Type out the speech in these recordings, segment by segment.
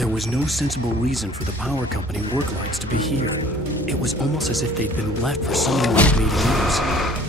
There was no sensible reason for the power company work lights to be here. It was almost as if they'd been left for someone like me to use.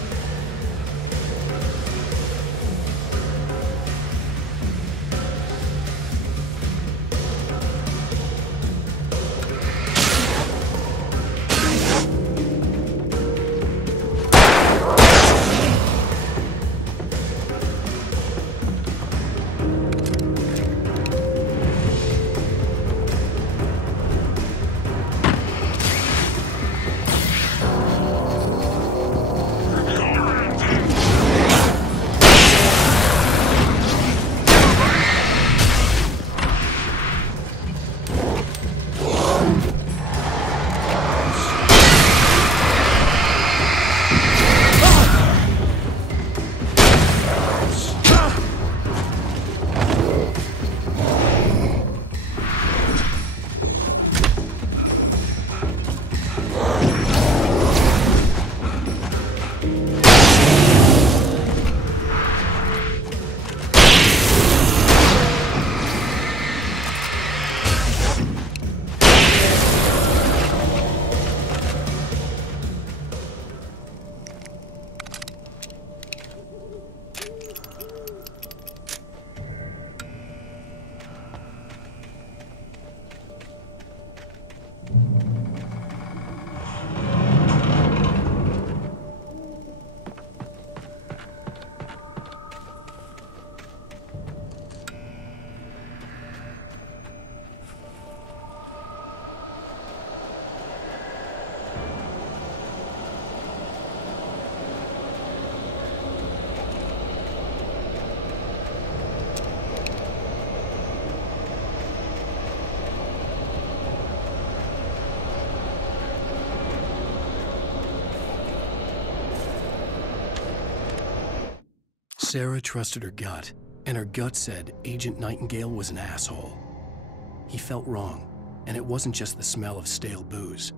Sarah trusted her gut, and her gut said Agent Nightingale was an asshole. He felt wrong, and it wasn't just the smell of stale booze.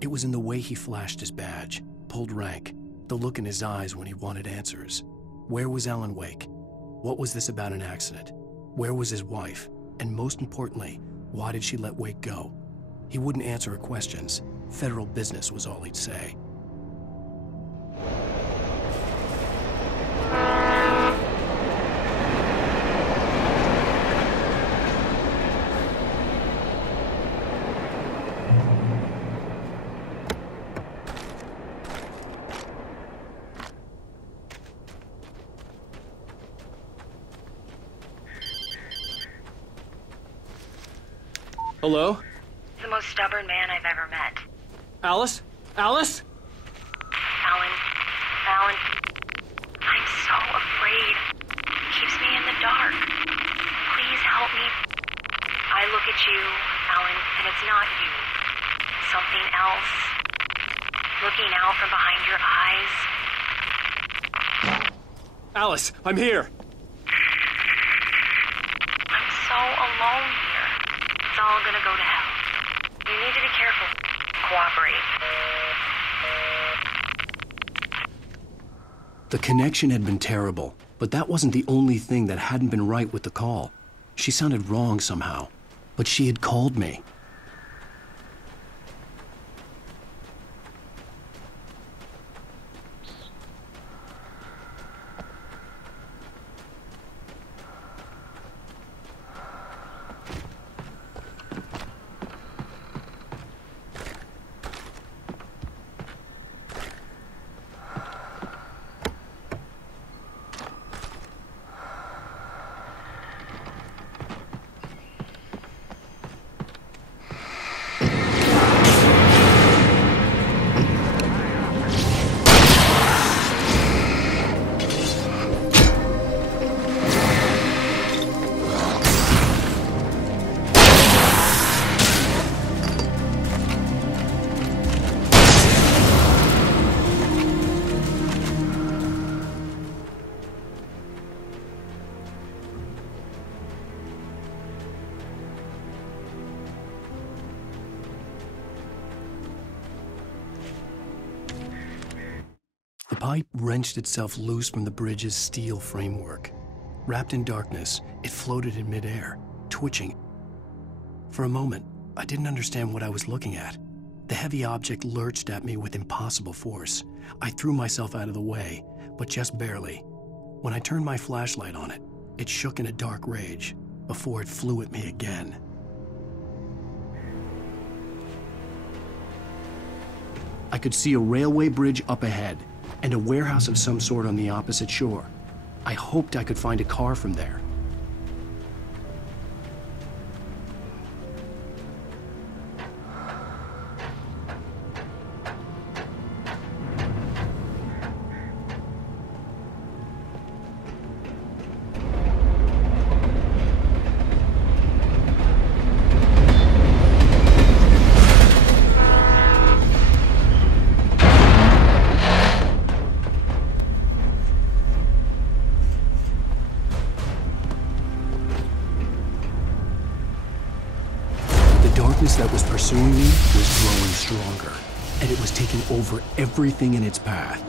It was in the way he flashed his badge, pulled rank, the look in his eyes when he wanted answers. Where was Alan Wake? What was this about an accident? Where was his wife? And most importantly, why did she let Wake go? He wouldn't answer her questions. Federal business was all he'd say. Hello? The most stubborn man I've ever met. Alice? Alice? Alan, I'm so afraid. It keeps me in the dark. Please help me. I look at you, Alan, and it's not you. Something else. Looking out from behind your eyes. Alice, I'm here. I'm so alone here. It's all gonna go to hell. You need to be careful. Cooperate. The connection had been terrible, but that wasn't the only thing that hadn't been right with the call. She sounded wrong somehow, but she had called me. The pipe wrenched itself loose from the bridge's steel framework. Wrapped in darkness, it floated in midair, twitching. For a moment, I didn't understand what I was looking at. The heavy object lurched at me with impossible force. I threw myself out of the way, but just barely. When I turned my flashlight on it, it shook in a dark rage before it flew at me again. I could see a railway bridge up ahead and a warehouse of some sort on the opposite shore. I hoped I could find a car from there. The darkness that was pursuing me was growing stronger, and it was taking over everything in its path.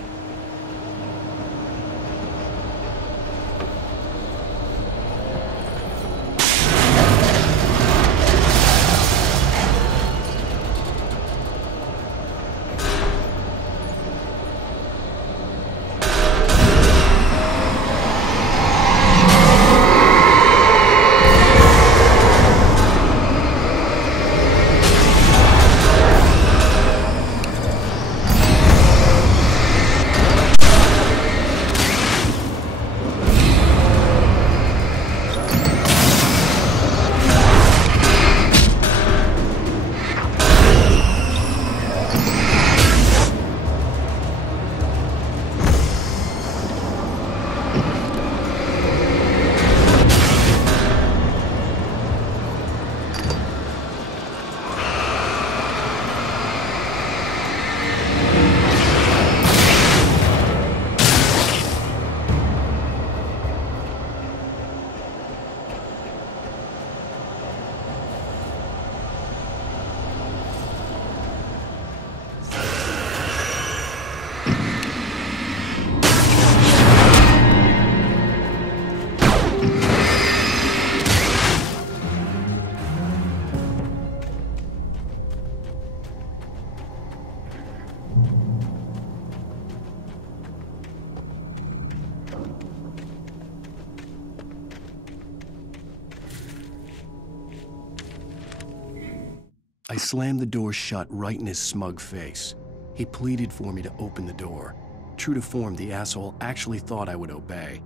I slammed the door shut right in his smug face. He pleaded for me to open the door. True to form, the asshole actually thought I would obey.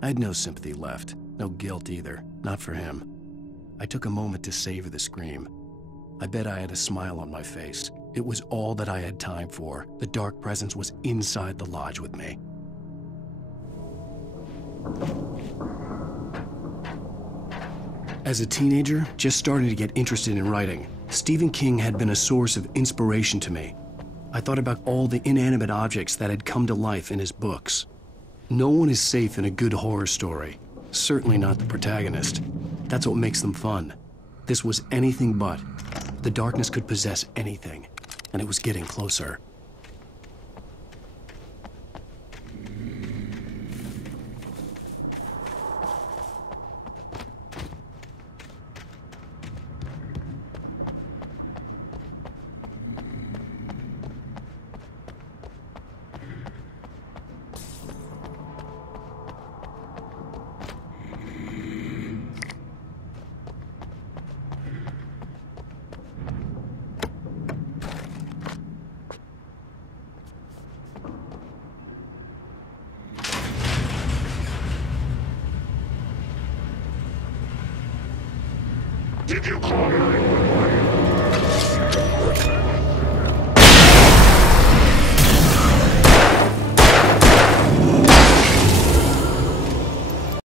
I had no sympathy left, no guilt either, not for him. I took a moment to savor the scream. I bet I had a smile on my face. It was all that I had time for. The dark presence was inside the lodge with me. As a teenager, just starting to get interested in writing, Stephen King had been a source of inspiration to me. I thought about all the inanimate objects that had come to life in his books. No one is safe in a good horror story. Certainly not the protagonist. That's what makes them fun. This was anything but. The darkness could possess anything, and it was getting closer. Did you call me?